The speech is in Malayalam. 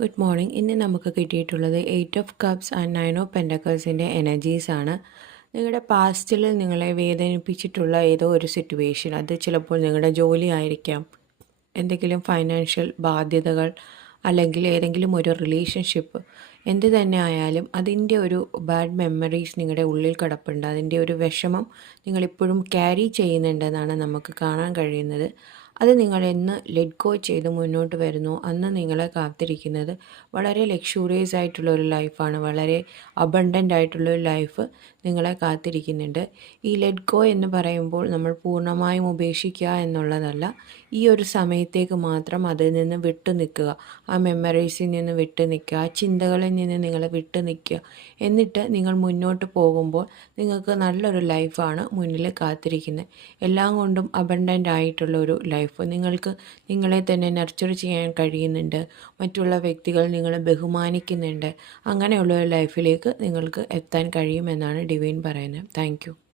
Good morning. ഇന്ന് നമുക്ക് കിട്ടിയിട്ടുള്ളത് 8 ഓഫ് കപ്സ് ആൻഡ് 9 ഓഫ് പെൻറ്റക്കിൾസിൻ്റെ എനർജീസാണ്. നിങ്ങളുടെ പാസ്റ്റിൽ നിങ്ങളെ വേദനിപ്പിച്ചിട്ടുള്ള ഏതോ ഒരു സിറ്റുവേഷൻ, അത് ചിലപ്പോൾ നിങ്ങളുടെ ജോലി ആയിരിക്കാം, എന്തെങ്കിലും ഫൈനാൻഷ്യൽ ബാധ്യതകൾ, അല്ലെങ്കിൽ ഏതെങ്കിലും ഒരു റിലേഷൻഷിപ്പ്, എന്ത് തന്നെ ആയാലും അതിൻ്റെ ഒരു ബാഡ് മെമ്മറീസ് നിങ്ങളുടെ ഉള്ളിൽ കിടപ്പുണ്ട്. അതിൻ്റെ ഒരു വിഷമം നിങ്ങളിപ്പോഴും ക്യാരി ചെയ്യുന്നുണ്ടെന്നാണ് നമുക്ക് കാണാൻ കഴിയുന്നത്. അത് നിങ്ങൾ എന്ന് ലെറ്റ് ഗോ ചെയ്ത് മുന്നോട്ട് വരുന്നു, അന്ന് നിങ്ങളെ കാത്തിരിക്കുന്നത് വളരെ ലക്ഷൂറിയസ് ആയിട്ടുള്ള ഒരു ലൈഫാണ്. വളരെ അബണ്ടൻ്റ് ആയിട്ടുള്ളൊരു ലൈഫ് നിങ്ങളെ കാത്തിരിക്കുന്നുണ്ട്. ഈ ലെറ്റ് ഗോ എന്ന് പറയുമ്പോൾ നമ്മൾ പൂർണ്ണമായും ഉപേക്ഷിക്കുക എന്നുള്ളതല്ല. ഈ ഒരു സമയത്തേക്ക് മാത്രം അതിൽ നിന്ന് വിട്ടു നിൽക്കുക, ആ മെമ്മറീസിൽ നിന്ന് വിട്ടു നിൽക്കുക, ആ ചിന്തകളിൽ നിന്ന് നിങ്ങൾ വിട്ടു നിൽക്കുക. എന്നിട്ട് നിങ്ങൾ മുന്നോട്ട് പോകുമ്പോൾ നിങ്ങൾക്ക് നല്ലൊരു ലൈഫാണ് മുന്നിൽ കാത്തിരിക്കുന്നത്. എല്ലാം കൊണ്ടും അബണ്ടൻ്റ് ആയിട്ടുള്ള ഒരു ലൈഫ്. നിങ്ങൾക്ക് നിങ്ങളെ തന്നെ നർച്ചർ ചെയ്യാൻ കഴിയുന്നുണ്ട്, മറ്റുള്ള വ്യക്തികൾ നിങ്ങളെ ബഹുമാനിക്കുന്നുണ്ട്. അങ്ങനെയുള്ള ഒരു ലൈഫിലേക്ക് നിങ്ങൾക്ക് എത്താൻ കഴിയുമെന്നാണ് ഡിവൈൻ പറയുന്നത്. Thank you.